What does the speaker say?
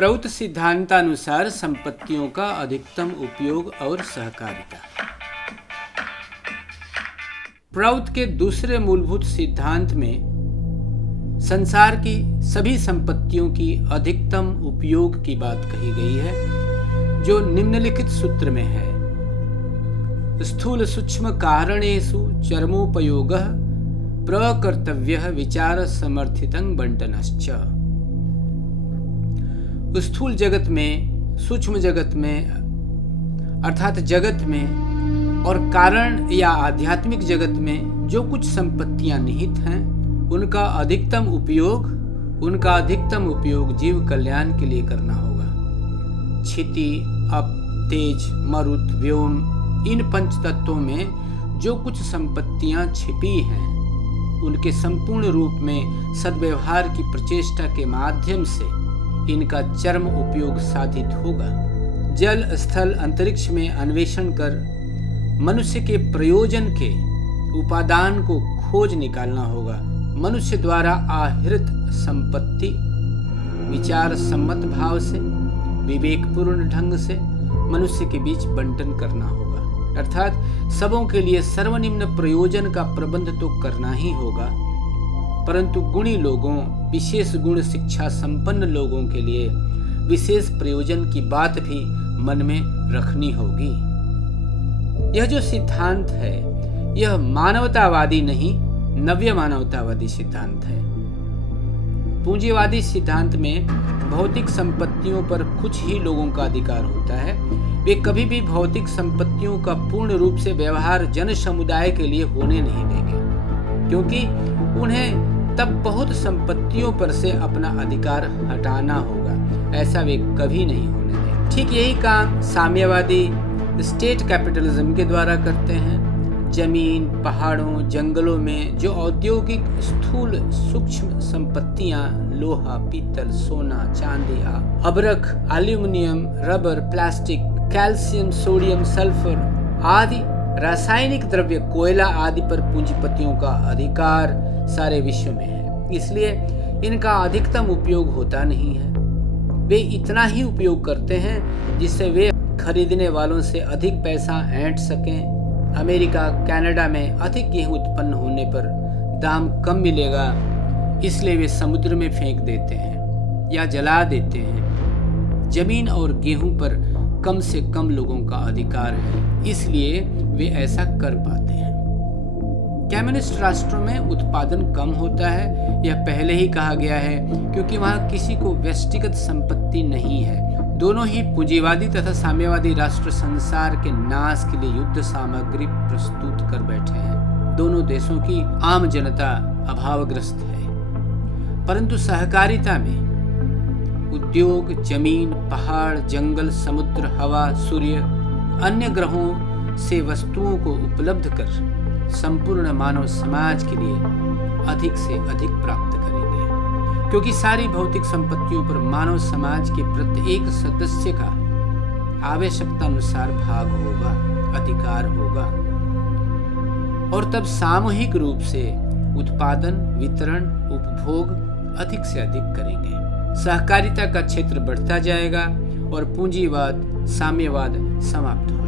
प्रउत सिद्धांतानुसार संपत्तियों का अधिकतम उपयोग और सहकारिता। प्रउत के दूसरे मूलभूत सिद्धांत में संसार की सभी संपत्तियों की अधिकतम उपयोग की बात कही गई है, जो निम्नलिखित सूत्र में है। स्थूल सूक्ष्म कारणेषु चरमोपयोगः प्रकर्तव्यः विचार समर्थितं बंटनश्च। स्थूल जगत में, सूक्ष्म जगत में अर्थात जगत में और कारण या आध्यात्मिक जगत में जो कुछ संपत्तियां निहित हैं, उनका अधिकतम उपयोग जीव कल्याण के लिए करना होगा। क्षिति, अप, तेज, मरुत, व्योम, इन पंच तत्वों में जो कुछ संपत्तियां छिपी हैं, उनके संपूर्ण रूप में सद्व्यवहार की प्रचेष्टा के माध्यम से इनका चरम उपयोग साधित होगा। जल, स्थल, अंतरिक्ष में अन्वेषण कर मनुष्य के प्रयोजन के उपादान को खोज निकालना होगा। मनुष्य द्वारा आहृत संपत्ति विचार सम्मत भाव से, विवेकपूर्ण ढंग से मनुष्य के बीच बंटन करना होगा। अर्थात सबों के लिए सर्वनिम्न प्रयोजन का प्रबंध तो करना ही होगा, परंतु गुणी लोगों, विशेष गुण शिक्षा संपन्न लोगों के लिए विशेष प्रयोजन की बात भी मन में रखनी होगी। यह जो सिद्धांत है, यह मानवतावादी नहीं, नव्य मानवतावादी सिद्धांत है। पूंजीवादी सिद्धांत में भौतिक संपत्तियों पर कुछ ही लोगों का अधिकार होता है। वे कभी भी भौतिक संपत्तियों का पूर्ण रूप से व्यवहार जन समुदाय के लिए होने नहीं देंगे, क्योंकि उन्हें तब बहुत संपत्तियों पर से अपना अधिकार हटाना होगा। ऐसा वे कभी नहीं होने देंगे। ठीक यही काम साम्यवादी स्टेट कैपिटलिज्म के द्वारा करते हैं। जमीन, पहाड़ों, जंगलों में जो औद्योगिक स्थूल सूक्ष्म संपत्तियां, लोहा, पीतल, सोना, चांदी, अबरख, aluminium, rubber, plastic, calcium, sodium, sulphur आदि रासायनिक द्रव्य, कोयला आदि पर पूंजीपतियों का अधिकार सारे विश्व में है। इसलिए इनका अधिकतम उपयोग होता नहीं है। वे इतना ही उपयोग करते हैं जिससे वे खरीदने वालों से अधिक पैसा ऐंठ सकें। अमेरिका, कनाडा में अधिक गेहूं उत्पन्न होने पर दाम कम मिलेगा, इसलिए वे समुद्र में फेंक देते हैं या जला देते हैं। जमीन और गेहूं पर कम से कम लोगों का अधिकार है, इसलिए वे ऐसा कर पाते हैं। कम्युनिस्ट राष्ट्रों में उत्पादन कम होता है, यह पहले ही कहा गया है, क्योंकि वहाँ किसी को व्यक्तिगत संपत्ति नहीं है। दोनों ही पूंजीवादी तथा साम्यवादी राष्ट्र संसार के नाश के लिए युद्ध सामग्री प्रस्तुत कर बैठे हैं। दोनों देशों की आम जनता अभावग्रस्त है, परंतु सहकारिता में उद्योग, जमीन, पहाड़, जंगल, समुद्र, हवा, सूर्य, अन्य ग्रहों से वस्तुओं को उपलब्ध कर संपूर्ण मानव समाज के लिए अधिक से अधिक प्राप्त करेंगे, क्योंकि सारी भौतिक संपत्तियों पर मानव समाज के प्रत्येक सदस्य का आवश्यकता अनुसार भाग होगा, अधिकार होगा, और तब सामूहिक रूप से उत्पादन, वितरण, उपभोग अधिक से अधिक करेंगे। सहकारिता का क्षेत्र बढ़ता जाएगा और पूंजीवाद, साम्यवाद समाप्त हो